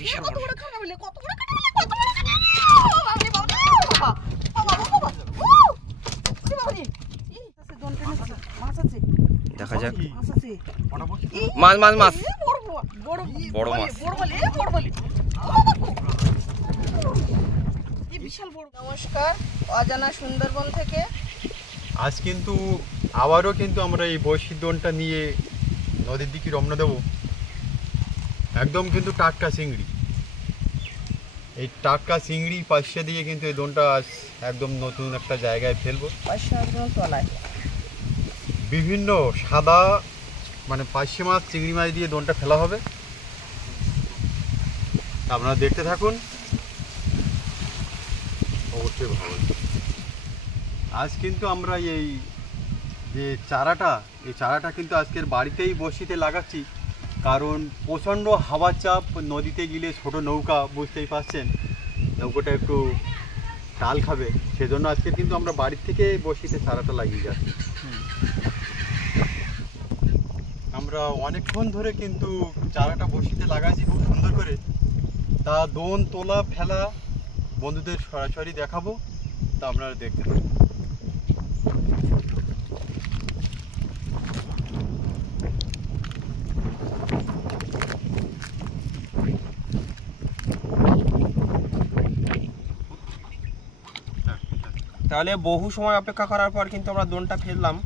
বিশাল বড় কাটা বলে কত বড় কাটা বলে কত বড় কাটা বাবা বাবা বাবা বাবা এই আছে দনটা মাছ আছে দেখা যাক মাছ আছে মাছ মাছ মাছ বড় বড় বড় মাছ বড় বলে বড় বলে এই বিশাল বড়। নমস্কার, অজানা সুন্দরবন থেকে আজ কিন্তু আবারও কিন্তু আমরা এই বড়শির দোনটা নিয়ে নদীর দিকে রওনা দেব। একদম কিন্তু টাটকা চিংড়ি, এই টাটকা চিংড়ি পাশে দিয়ে কিন্তু এই দোনটা আজ একদম নতুন একটা জায়গায় ফেলবো। তলায় বিভিন্ন সাদা মানে পার্শে মাছ চিংড়ি মাছ দিয়ে দোনটা ফেলা হবে, আপনারা দেখতে থাকুন, অবশ্যই ভালো। আজ কিন্তু আমরা এই যে চারাটা কিন্তু আজকের বাড়িতেই বসিতে লাগাচ্ছি, কারণ প্রচণ্ড হাওয়ার চাপ, নদীতে গেলে ছোট নৌকা বুঝতেই পারছেন নৌকাটা একটু টাল খাবে, সেজন্য আজকে কিন্তু আমরা বাড়ির থেকে বসিতে চারাটা লাগিয়ে যাচ্ছি। আমরা অনেকক্ষণ ধরে কিন্তু চারাটা বসিতে লাগাইছি খুব সুন্দর করে, তা দোন তোলা ফেলা বন্ধুদের সরাসরি দেখাবো, তা আপনারা দেখতে পাবেন। তাহলে বহু সময় অপেক্ষা করার পর কিন্তু আমরা দোনটা ফেললাম,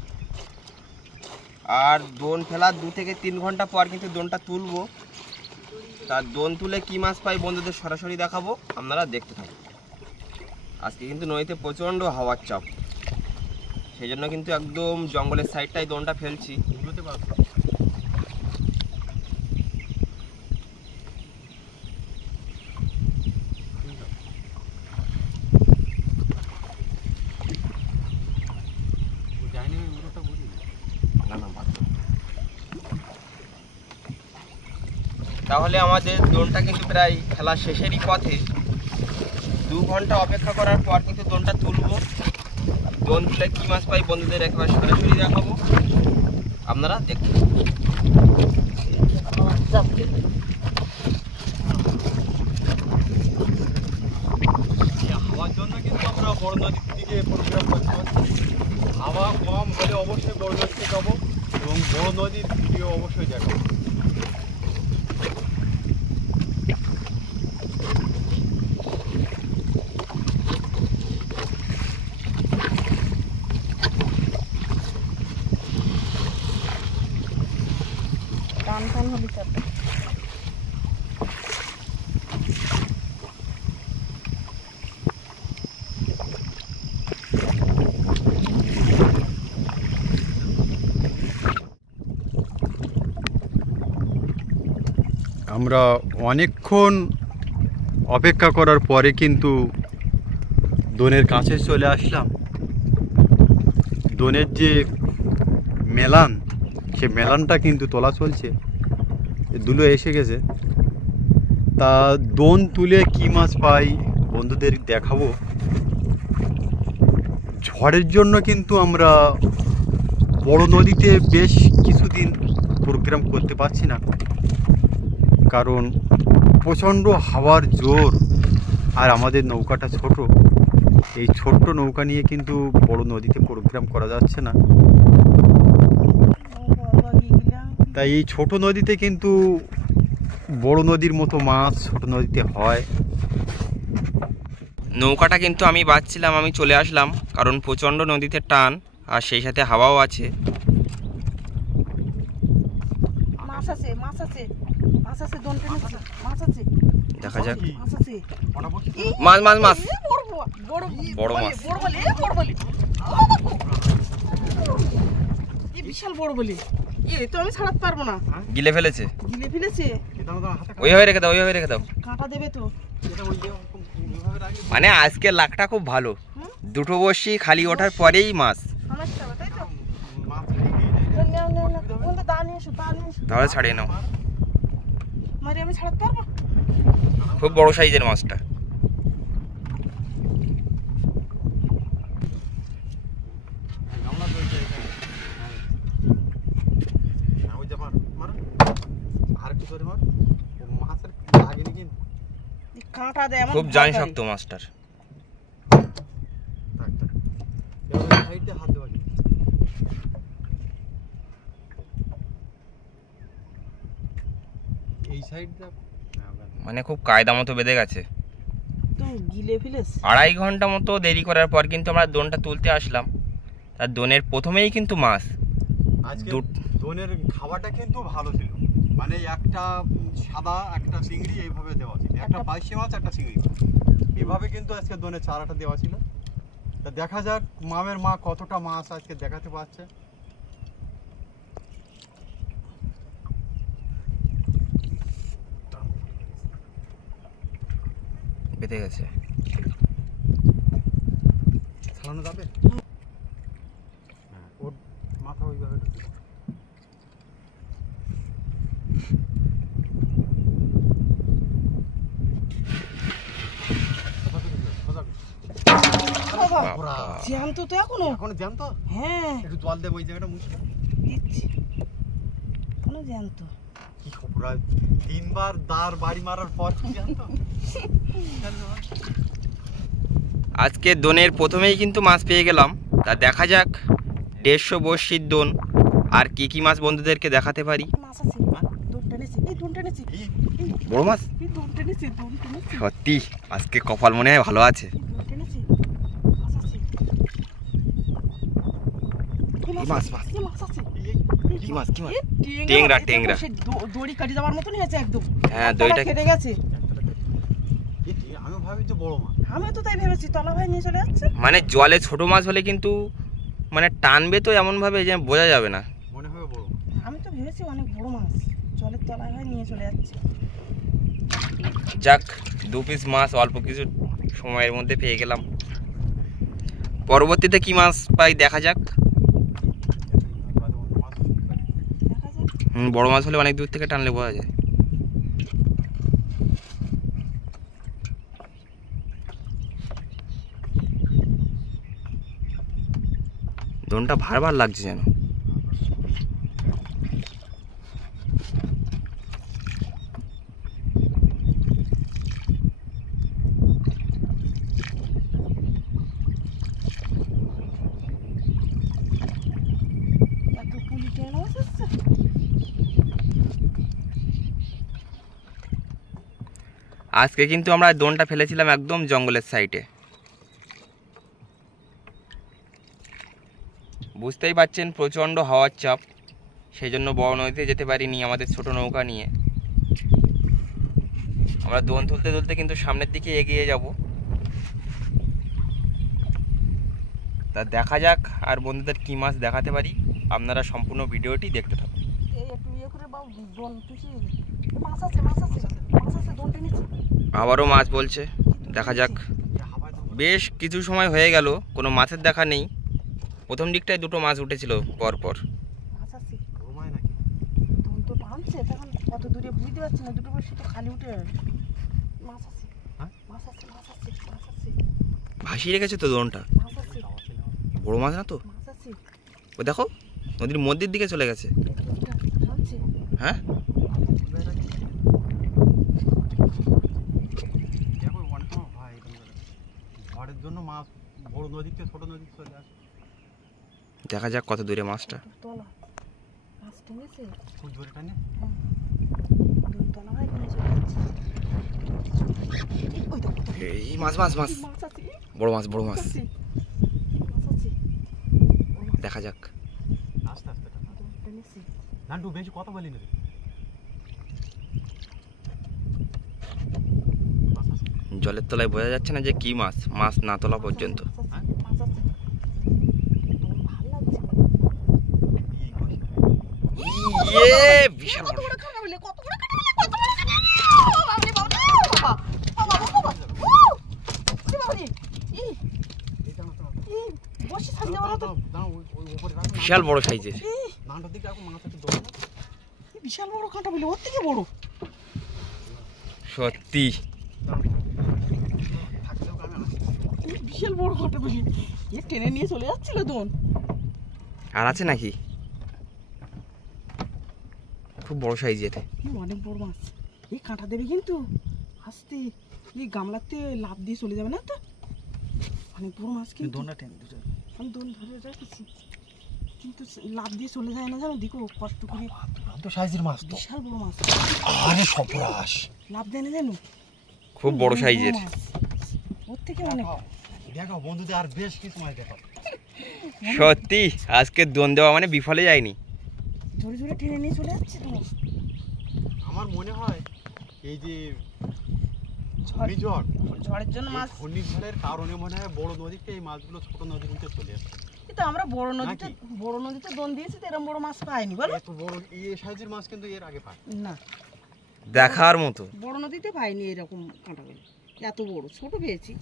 আর দোন ফেলার 2 থেকে 3 ঘন্টা পর কিন্তু দোনটা তুলবো। তার দোন তুলে কি মাছ পাই বন্ধুদের সরাসরি দেখাবো, আপনারা দেখতে থাকুন। আজকে কিন্তু নদীতে প্রচণ্ড হাওয়ার চাপ, সেই জন্য কিন্তু একদম জঙ্গলের সাইডটাই দোনটা ফেলছি। তাহলে আমাদের দোনটা কিন্তু প্রায় খেলা শেষেরই পথে। 2 ঘন্টা অপেক্ষা করার পর কিন্তু দোনটা তুলবো। দোন তুলে কী মাছ পাই বন্ধুদের একবার সরাসরি দেখাবো, আপনারা দেখুন। হাওয়ার জন্য কিন্তু আমরা বড় নদীর দিকে প্রোগ্রাম করতে পারছি। হাওয়া কম হলে অবশ্যই বড় নদীতে যাবো এবং বড় নদীর ভিডিও অবশ্যই দেখাবো। আমরা অনেকক্ষণ অপেক্ষা করার পরে কিন্তু দোনের কাছে চলে আসলাম। দোনের যে মেলান, সে মেলানটা কিন্তু তোলা চলছে, দুলো এসে গেছে। তা দোন তুলে কি মাছ পাই বন্ধুদের দেখাবো। ঝড়ের জন্য কিন্তু আমরা বড় নদীতে বেশ কিছুদিন প্রোগ্রাম করতে পারছি না, কারণ প্রচণ্ড হাওয়ার জোর, আর আমাদের নৌকাটা ছোট, এই ছোট্ট নৌকা নিয়ে কিন্তু বড় নদীতে প্রোগ্রাম করা যাচ্ছে না। তাই এই ছোট নদীতে কিন্তু বড় নদীর মতো মাছ ছোট নদীতে হয়। নৌকাটা কিন্তু আমি বাঁচছিলাম, আমি চলে আসলাম, কারণ প্রচণ্ড নদীতে টান আর সেই সাথে হাওয়াও আছে। দেখা যাক মাছ মাছ মাছ বড় মাছ বিশাল বড় বলি, তো আমি ছাড়াতে পারবো না। গিলে ফেলেছে ওইভাবে রেখে দাও কাঁটা দেবে তো। মানে আজকে লাকটা খুব ভালো, 2টো বড়শি খালি ওঠার পরেই মাছ। তাহলে ছাড়িয়ে নাও, আমি ছাড়াতে পারবো। খুব বড় সাইজের মাছটা। আর কি করে মাছ কাঁটা দেয় এমন খুব ভয় জানি করে। শক্ত মাস্টার। থাক থাক এবার সাইডে হাত দেওয়া নেই। এই সাইড দা মানে খুব কায়দা মতো বেঁধে গেছে। তো গিলে ফেলেস 2.5 ঘন্টা মতো দেরি করার পর কিন্তু আমরা দোনটা তুলতে আসলাম। তার দোনের প্রথমেই কিন্তু মাছ। আজকে দোনের খাওয়াটা কিন্তু ভালো ছিল, মানে একটা সাদা একটা চিংড়ি এইভাবে দেওয়া ছিল, একটা পাইসে মাছ একটা চিংড়ি মাছ এইভাবে কিন্তু আজকে দোনের চারাটা দেওয়া ছিল। তা দেখা যাক মামের মা কতটা মাছ আজকে দেখাতে পারছে। বেঁধে গেছে। ছাড়ানো যাবে? হ্যাঁ, ওর মাথা ওইভাবে ঢুকে দাও। বাবা ওরা, জ্যান্ত তো এখনো। এখনো জ্যান্ত? হ্যাঁ একটু জল দেবো ওই জায়গাটা মুছে। দিচ্ছি, এখনো জ্যান্ত। কি খবর? 3বার দাঁড় বাড়ি মারার পর কি জ্যান্ত? আজকে দোনের প্রথমেই কিন্তু মাছ পেয়ে গেলাম। তা দেখা যাক 150 বড়শির দোন আর কি কি মাছ বন্ধুদেরকে দেখাতে পারি। মাছ আছে, দোন টেনেছি, এই দোন টেনেছি, বড় মাছ এই দোন টেনেছি, দোন টেনেছি, সত্যি আজকে কপাল মনে হয় ভালো আছে। এই দোন টেনেছি, মাছ আছে। এই মাছ মাছ এই মাছ আছে। কি মাছ কি মাছ? এই টেংরা, এটা তো টেংরা। সেই দড়ি কাটি যাওয়ার মতনই হয়েছে একদম। হ্যাঁ, তলা দড়িটা কেটে গেছে। আমি ভাবি যে বড় মাছ। আমি তো তাই ভেবেছি তলা ভাই নিয়ে চলে যাচ্ছে। মানে জলে ছোট মাছ হলে কিন্তু মানে টানবে তো এমন ভাবে যে বোঝা যাবে না। মনে হবে বড়। আমি তো ভেবেছি অনেক বড় মাছ জলের তলায় ভাই নিয়ে চলে যাচ্ছে। যাক 2 পিস মাছ অল্প কিছু সময়ের মধ্যে পেয়ে গেলাম। পরবর্তীতে কি মাছ পাই দেখা যাক। দেখা যাক। বড় মাছ হলে অনেক দূর থেকে টানলে বোঝা যায়। দোনটা ভার ভার লাগছে যেন। এত পুলি টেনে মাছ এসছে। আজকে কিন্তু আমরা দোনটা ফেলেছিলাম একদম জঙ্গলের সাইডে। বুঝতেই পারছেন প্রচণ্ড হাওয়ার চাপ, সেই জন্য বড় নদীতে যেতে পারিনি আমাদের ছোট নৌকা নিয়ে। আমরা দোন তুলতে তুলতে কিন্তু সামনের দিকে এগিয়ে যাব। তা দেখা যাক আর বন্ধুদের কি মাছ দেখাতে পারি। আপনারা সম্পূর্ণ ভিডিওটি দেখতে থাকুন। এই একটু ইয়ে করে বাবু দোন তুলছি। মাছ আছে, মাছ আছে, মাছ আছে, দোন টেনেছি। আবারও মাছ বলছে, দেখা যাক। বেশ কিছু সময় হয়ে গেল কোনো মাছের দেখা নেই। প্রথম দিকটায় 2টো মাছ উঠেছিল পরপর। মাছ আছে, ঘুমায় নাকি? দোন তো টানছে তখন কত দূরে বুঝতে পারছি না। দুটো বসে তো খালি উঠে মাছ আছে, হ্যাঁ? মাছ আছে, মাছ আছে, মাছ আছে, ভাসিয়ে রেখেছে তো দোনটা। মাছ আছে, বড় মাছ না তো, মাছ আছে। ও দেখো নদীর মধ্যের দিকে চলে গেছে। এই দোনটা টানছে। হ্যাঁ দেখো অনেক সময় হয় এরকম করে। ঝড়ের জন্য মাছ বড় নদীতে ছোট নদীতে চলে আসে। দেখা যাক কত দূরে মাছটা। তলা মাছ টেনেছে। খুব জোরে টানে। হ্যাঁ, দোন তলা ভাই নিয়ে চলে যাচ্ছে। ওই দেখো, ওই দেখো। এই মাছ মাছ মাছ, মাছ আছে, বড় মাছ বড় মাছ। মাছ আছে, মাছ আছে। দেখা যাক। আস্তে আস্তে টানে। দোন টেনেছে। নান্টু বেশি কথা বলি না রে। মাছ আছে? জলের তলায় বোঝা যাচ্ছে না যে কি মাছ, মাছ না তোলা পর্যন্ত। মাছ আছে। দোন ভালো লাগছে। এই মাছ। ইয়ে বিশাল কত বড়। বড় কাঁটা বলে, কত বড় কাঁটা বলে, কত বড় কাঁটা। বাবারে বাবা, বাবা, বাবা, বাবা, বাবারে। এই দাঁড়াও, দাঁড়াও। এই বসে থাকতে পারো তো। দাঁড়াও, ওই উপরে রাখো। বিশাল বড় সাইজের। নানটার দিকে রাখো, মাছ একটু দৌড়ানো। বিশাল বড় কাঁটা বলে, ওর থেকে বড়। সত্যি থাকতে হবে, আমি আসছি। বিশাল বড় কাঁটা বলে এ টেনে নিয়ে চলে যাচ্ছিল দোন। আর আছে নাকি? খুব বড় সাইজের। অনেক বড় মাছ। এই কাঁটা দেবে কিন্তু। আস্তে এই গামলাতে লাভ দিয়ে চলে যাবে না তো, অনেক বড় মাছ কিন্তু। আমি দোন ধরে রাখছি কিন্তু লাভ দিয়ে চলে যায় না জানো, দেখো কষ্ট করে। তো সাইজের মাছ তো, বিশাল বড় মাছ। আরে সর্বনাশ, লাভ দেয় না জানো, খুব বড় সাইজের। ওর থেকে অনেক। দেখো বন্ধুদের আর বেশ কিছু মাছ দেখো। সত্যি আজকে দোন দেওয়া মানে বিফলে যায়নি। জোরে জোরে টেনে নিয়ে চলে যাচ্ছে তো। আমার মনে হয় এই যে ঝড়ের জন্য মাছ, ঘূর্ণিঝড়ের কারণে মনে হয় বড় নদীতে এই মাছগুলো ছোট নদীর মধ্যে চলে আসছে। কিন্তু আমরা বড় নদীতে দোন দিয়েছি তো এরকম বড় মাছ পাইনি বলো। এত বড় এই সাইজের মাছ কিন্তু এর আগে পাই না, দেখার মতো বড় নদীতে পাইনি এরকম কাঁটা বেলে, এত বড়। ছোট পেয়েছি।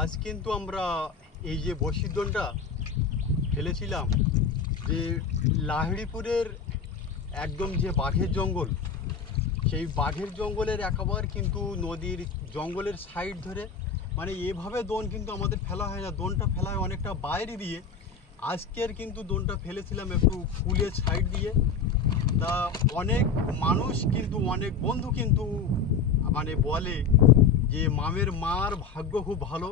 আজ কিন্তু আমরা এই যে বড়শির দোনটা ফেলেছিলাম যে লাহিড়িপুরের একদম যে বাঘের জঙ্গল, সেই বাঘের জঙ্গলের একেবারে কিন্তু নদীর জঙ্গলের সাইড ধরে, মানে এভাবে দোন কিন্তু আমাদের ফেলা হয় না, দোনটা ফেলা হয় অনেকটা বাইরে দিয়ে। আজকের কিন্তু দোনটা ফেলেছিলাম একটু পুলের সাইড দিয়ে। তা অনেক মানুষ কিন্তু, অনেক বন্ধু কিন্তু মানে বলে যে মামের মার ভাগ্য খুব ভালো,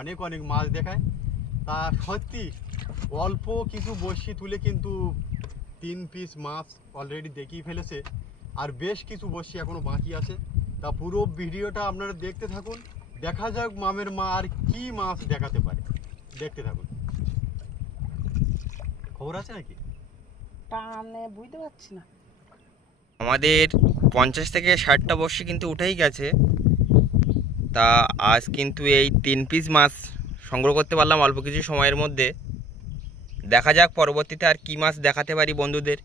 অনেক অনেক মাছ দেখায়। তা সত্যি অল্প কিছু বড়শি তুলে কিন্তু 3 পিস মাছ অলরেডি দেখিয়ে ফেলেছে, আর বেশ কিছু বড়শি এখনো বাকি আছে। তা পুরো ভিডিওটা আপনারা দেখতে থাকুন, দেখা যাক মামের মা আর কি মাছ দেখাতে পারে। দেখতে থাকুন। খবর আছে নাকি? টানে বুঝতে পারছি না। আমাদের 50 থেকে 60টা বড়শি কিন্তু উঠেই গেছে। তা আজ কিন্তু এই 3 পিস মাছ সংগ্রহ করতে পারলাম অল্প কিছু সময়ের মধ্যে। দেখা যাক পরবর্তীতে আর কি মাছ দেখাতে পারি বন্ধুদের।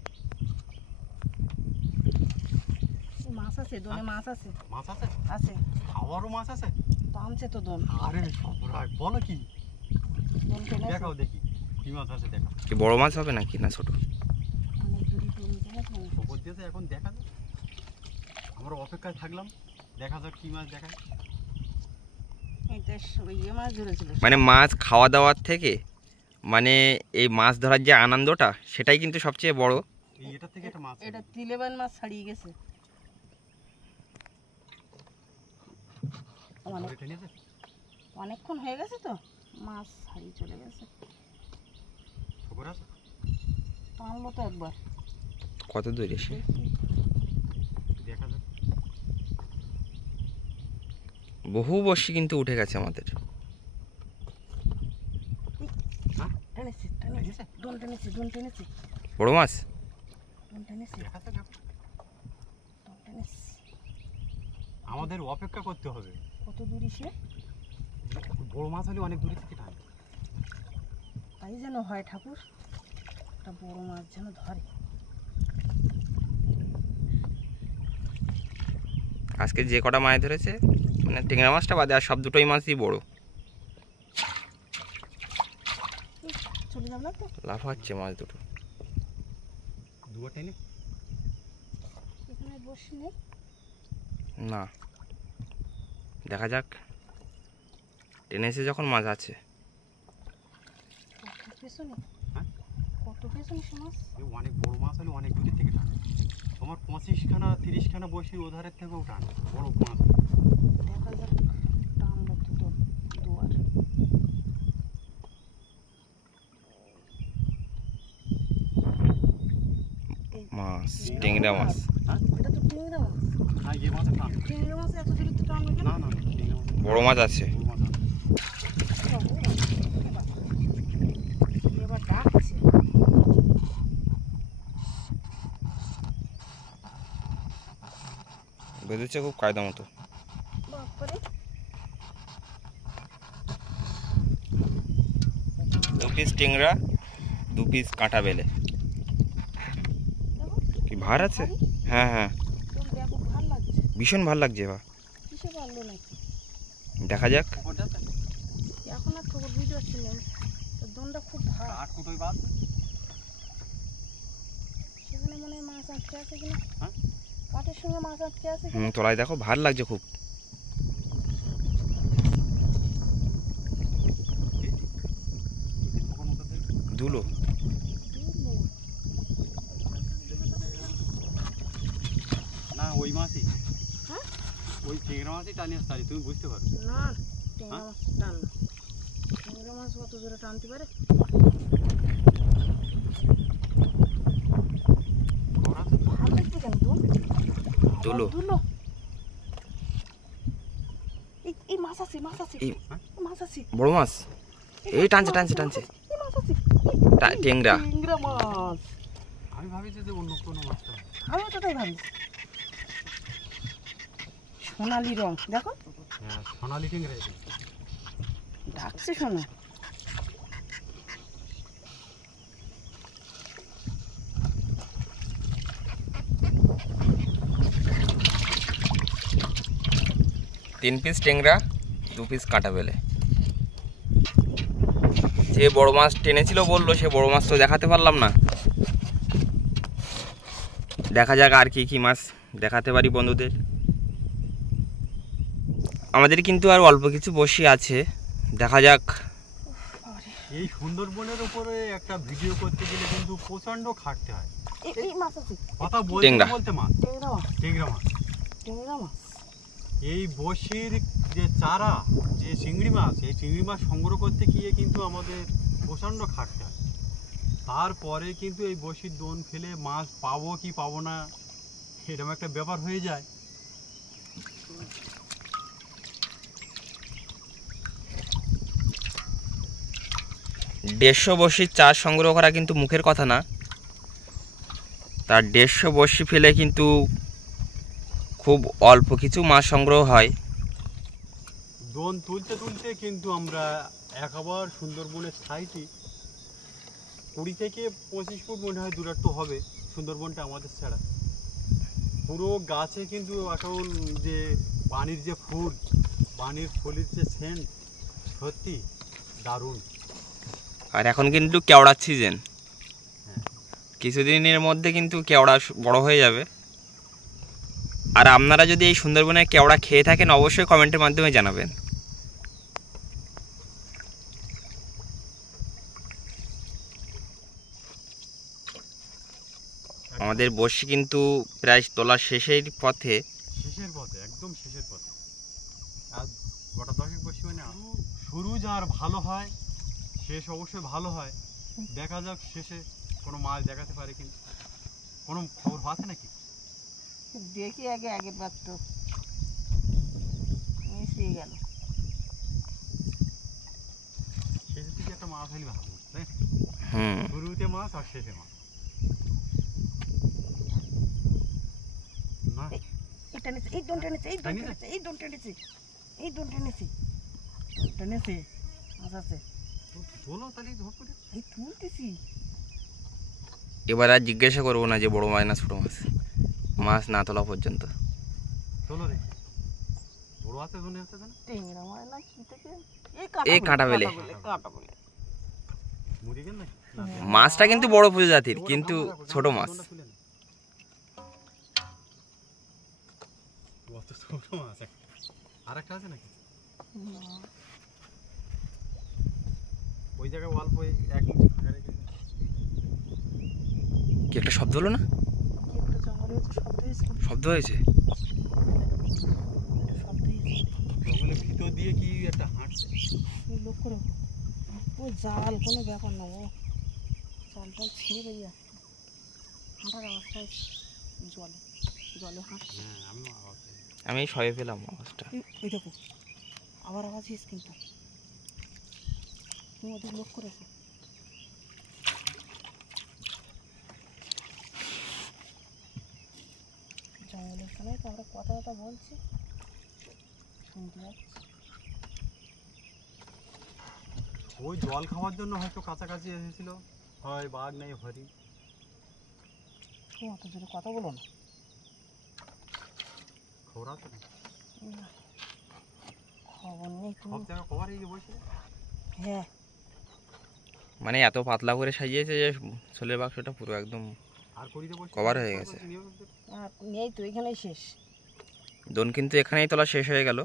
মাছ আছে দোনে, মাছ আছে। মাছ আছে? আছে। খাওয়ারও মাছ আছে? টানছে তো দোন। আরে সর্বনাশ, বলো কি? দোন টেনে দেখাও দেখি কি মাছ আছে, দেখাও। কি বড় মাছ হবে নাকি না ছোট? অনেক দূরে টেনে টেনেছে। খবর দিয়েছে, এখন দেখা যাক। আমরা অপেক্ষায় থাকলাম, দেখা যাক কি মাছ দেখায়। এটা ইয়ে মাছ ধরেছিল। মানে মাছ খাওয়া দাওয়ার থেকে মানে এই মাছ ধরার যে আনন্দটা, সেটাই কিন্তু সবচেয়ে বড়। এই এটা থেকে একটা মাছ, এটা তিলেবান মাছ ছাড়িয়ে গেছে। অনেকক্ষণ হয়ে গেছে তো, মাছ ছাড়িয়ে চলে গেছে। খবর আছে? টানলো তো একবার। কত দূরে সে? দেখা যাক। বহু বড়শি কিন্তু উঠে গেছে আমাদের। টেনেছে টেনেছে দোন টেনেছে, দোন টেনেছে। বড় মাছ? দোন টেনেছে, দেখা যাক। দোন টেনেছে। আমাদের অপেক্ষা করতে হবে। কত দূরে সে? বড় মাছ হলে অনেক দূরে থেকে টানে। তাই যেন হয় ঠাকুর, একটা বড় মাছ যেন ধরে। আজকে যে কটা মাছ ধরেছে মানে ট্যাংরা মাছটা বাদে আর সব দুটোই মাছই বড়। চলে যাব না তো? লাফাচ্ছে মাছ দুটো। দুয়া টেনে এখানে বসে নেই। না, দেখা যাক। টেনেছে যখন মাছ আছে। কত পেছনে? হ্যাঁ, কত পেছনে সে মাছ? অনেক বড় মাছ হলে অনেক দূরে থেকে টানে। তোমার 25খানা 30খানা বসি ওধারের থেকেও টানে বড় মাছ। দেখা যাক, টানলো তো তোর দুয়ার। মাছ ট্যাংরা মাছ। হ্যাঁ, এটা তো টেংরা মাছ। হ্যাঁ, এই মাছে টান। টেংরা মাছ এত দূরে তো টানবে কেন? না না না, টেংরা মাছ। বড় মাছ আছে। বড় মাছ আছে। এবার ডাকছে। বেঁধেছে খুব কায়দা মতো। বাপরে, 2 পিস ট্যাংরা, 2 পিস কাঁটা বেলে। দেখো কি ভার আছে? হ্যাঁ হ্যাঁ, তোর দেখো ভালো লাগছে। ভীষণ ভালো লাগছে। বা কিসে পারলো নাকি? দেখা যাক। খবর যাচ্ছে? এখন আর খবর বুঝতে পারছি না। তোর দোনটা খুব ভালো। আট কুটোই বাদ। সেখানে মনে হয় মাছ আটকে আছে কিনা। হ্যাঁ, কাঠের সঙ্গে মাছ আটকে আছে কিনা। তলায় দেখো, ভার লাগছে খুব। ধুলো। না ওই মাছই। হ্যাঁ, ওই চিংড়া মাছই টানি আসতে পারি, তুমি বুঝতে পারো না ট্যাংরা মাছ টান না, ট্যাংরা মাছ কত জোরে টানতে পারে। ভালো লাগছে কেন তুলো তুলো, এই মাছ আছে, মাছ আছে, মাছ আছে, বড় মাছ, এই টানছে টানছে টানছে, এই মাছ আছে, টেংরা। ট্যাংরা মাছ। আমি ভাবিছি যে অন্য কোনো মাছ। আমিও তো তাই ভাবি। সোনালি রং দেখো, হ্যাঁ সোনালি চিংড়া ডাকছে শোনো। তিন পিস টেংরা, 2 পিস কাঁটা বেলে। যে বড় মাছ টেনেছিল বললো, সে বড় মাছ তো দেখাতে পারলাম না। দেখা যাক আর কি কি মাছ দেখাতে পারি বন্ধুদের। আমাদের কিন্তু আর অল্প কিছু বসি আছে, দেখা যাক। এই সুন্দরবনের উপরে একটা ভিডিও করতে গেলে কিন্তু প্রচন্ড খাটতে হয়। এই মাছ আছে, কথা টেংরা। বলতে মাছ, ট্যাংরা মাছ, চিংড়া মাছ। ট্যাংরা মাছ। এই বসির যে চারা, যে চিংড়ি মাছ, এই চিংড়ি মাছ সংগ্রহ করতে গিয়ে কিন্তু আমাদের প্রচণ্ড খাটতে হয়। তারপরে কিন্তু এই বসির দোন ফেলে মাছ পাবো কি পাবো না, এরকম একটা ব্যাপার হয়ে যায়। দেড়শো বড়শির চার সংগ্রহ করা কিন্তু মুখের কথা না, তার 150 বড়শি ফেলে কিন্তু খুব অল্প কিছু মাছ সংগ্রহ হয়। দোন তুলতে তুলতে কিন্তু আমরা একবার সুন্দরবনের সাইডে 20 থেকে 25 ফুট মনে হয় দূরত্ব হবে সুন্দরবনটা আমাদের ছাড়া। পুরো গাছে কিন্তু এখন যে পানির যে ফুল, পানির ফুলের যে সেন্ট, সত্যি দারুণ। আর এখন কিন্তু কেওড়ার সিজন, কিছুদিনের মধ্যে কিন্তু কেওড়া বড় হয়ে যাবে। আর আপনারা যদি এই সুন্দরবনে কেওড়া খেয়ে থাকেন, অবশ্যই কমেন্টের মাধ্যমে জানাবেন। আমাদের বড়শি কিন্তু প্রায় তোলার শেষের পথে, একদম শেষের পথে। আর গোটা 10 বসি মানে শুরু যার ভালো হয়, শেষ অবশ্যই ভালো হয়। দেখা যাক শেষে কোনো মাছ দেখাতে পারে কিনা, কোনো খবর আছে নাকি? দেখি আগের বার তো মিশিয়ে গেল। শেষের দিকে একটা মাছ হলে ভালো, তাই হুম, শুরুতে মাছ আর শেষে মাছ না। এটা নিচে, এই দোনটা নিচে, এই দোনটা নিচে, এই দোনটা নিচে, এই দোনটা নিচে, দোনটা নিচে মাছ আছে। তোলো তাহলে ধর করে। এই তুলতেছি। এবার আর জিজ্ঞাসা করবো না যে বড় মাছ না ছোটো মাছ, মাছ না তোলা পর্যন্ত। তোলো রে, বড় আছে ধনে আছে না, ট্যাংরা মাছ না কি থেকে? এই কাঁটা বেলে। কাঁটা বেলে। মুড়ি গেল নাকি? মাছটা কিন্তু বড় প্রজাতির, কিন্তু ছোট মাছ। অত ছোট মাছ আর একটা আছে নাকি? ওই জায়গায় অল্প 1 ইঞ্চি ফাঁকা রেখে। কি একটা শব্দ হলো না? শব্দ হয়েছে। জঙ্গলের ভিতর দিয়ে কি একটা হাঁটছে। লক্ষ্য রাখো, ও জাল কোনো ব্যাপার না, ও জালটা ছিঁড়ে বেরিয়ে আসছে। হাঁটার অবস্থায় জলে জলে হাঁটছে। হ্যাঁ আমিও আওয়াজ আমি সবে পেলাম আওয়াজটা। ওই দেখো আবার আওয়াজ হয়েছে, কিন্তু তুমি ওদের লক্ষ্য রাখো। জঙ্গলের সময় তো আমরা কথা বলছি, শুনতে পাচ্ছি। ওই জল খাওয়ার জন্য হয়তো কাছাকাছি এসেছিল, হয় বাঘ নেই হরিণ। তুমি অত জোরে কথা বলো না। খবর আছে না? খবর নেই সব তুমি। জায়গায় কভার এই যে বসে। হ্যাঁ মানে এত পাতলা করে সাজিয়েছে যে ছোলের বাক্সটা পুরো একদম আর করিতে বসে কভার হয়ে গেছে। আর নেই তো, এখানেই শেষ। দোন কিন্তু এখানেই তোলা শেষ হয়ে গেল।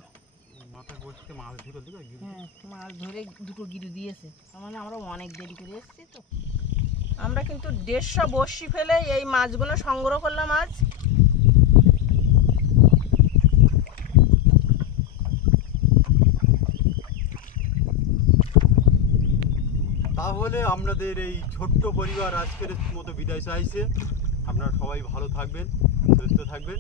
মাথায় বসতে মাছ ধরে দিবে। হ্যাঁ মাছ ধরে দুটো গিরু দিয়েছে, তার মানে আমরা অনেক দেরি করে এসেছি তো। আমরা কিন্তু 150 বড়শি ফেলে এই মাছগুলো সংগ্রহ করলাম আজ। তাহলে আপনাদের এই ছোট্ট পরিবার আজকের মতো বিদায় চাইছে। আপনারা সবাই ভালো থাকবেন, সুস্থ থাকবেন।